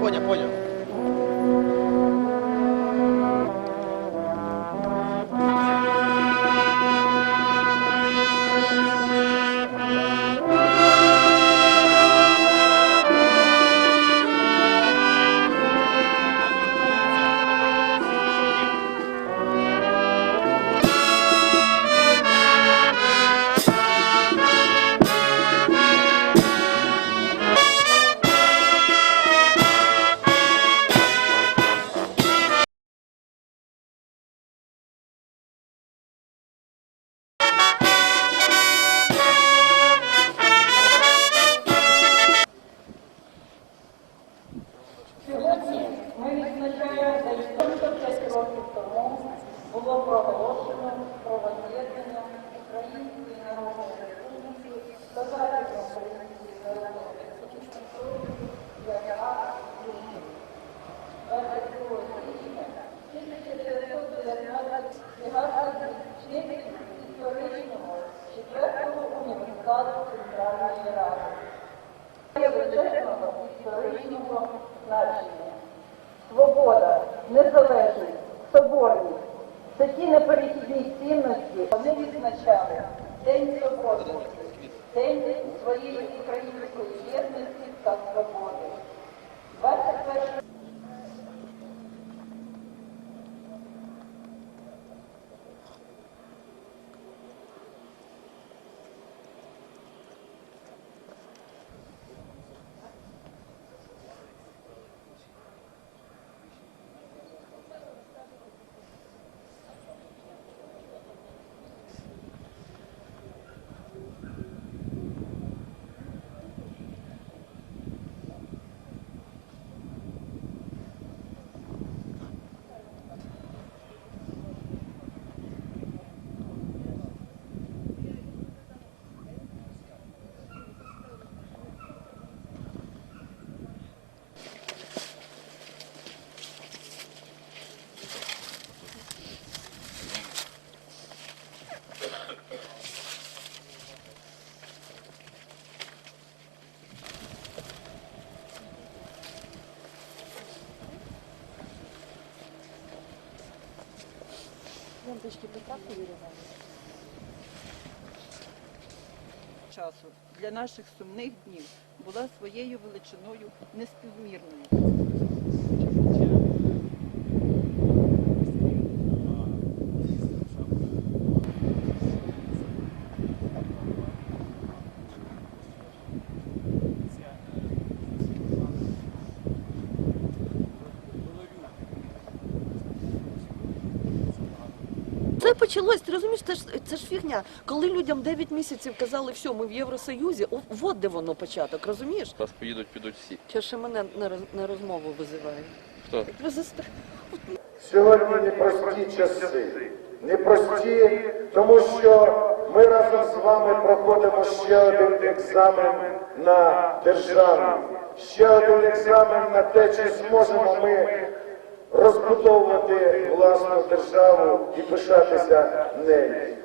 Понял, понял. Історичного значення. Свобода, незалежність, соборність це ті неперехідні цінності. Вони відзначали День Соборності, День своєї української єдності та свободи. 21 часу для наших сумних днів була своєю величиною неспівмірною. Це почалось, ти розумієш, це ж це ж фігня. Коли людям 9 місяців казали, все, ми в Євросоюзі, о, от де воно початок, розумієш? Зараз поїдуть, підуть всі. Чи ще мене на, роз- на розмову визиває? Хто? Сьогодні непрості часи. Непрості, тому що ми разом з вами проходимо ще один екзамен на державу, ще один екзамен на те, чи зможемо ми власну державу і пишатися нею.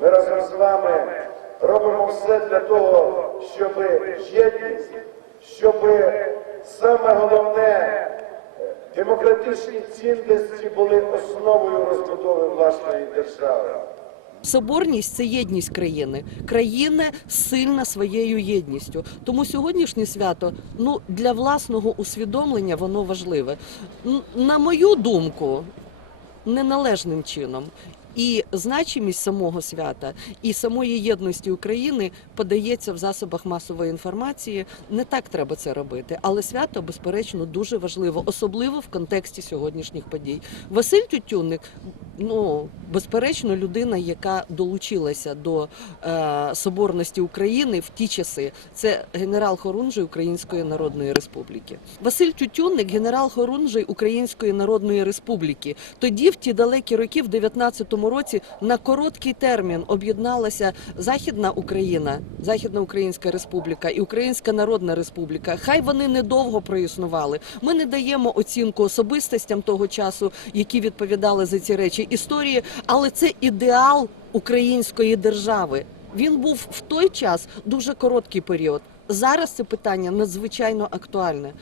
Ми разом з вами робимо все для того, щоб єдність, щоб саме головне Демократичні цінності були основою розбудови власної держави. Соборність це єдність країни. Країна сильна своєю єдністю. Тому сьогоднішнє свято ну для власного усвідомлення воно важливе. На мою думку, неналежним чином. І значимість самого свята і самої єдності України подається в засобах масової інформації. Не так треба це робити, але свято безперечно дуже важливо, особливо в контексті сьогоднішніх подій. Василь Тютюнник, ну безперечно, людина, яка долучилася до е, соборності України в ті часи. Це генерал Хорунжий Української Народної Республіки. Василь Тютюнник, генерал Хорунжий Української Народної Республіки. Тоді, в ті далекі роки, в 19-му році, на короткий термін об'єдналася Західна Україна, Західна Українська Республіка і Українська Народна Республіка. Хай вони недовго проіснували. Ми не даємо оцінку особистостям того часу, які відповідали за ці речі історії, але це ідеал української держави. Він був в той час дуже короткий період. Зараз це питання надзвичайно актуальне.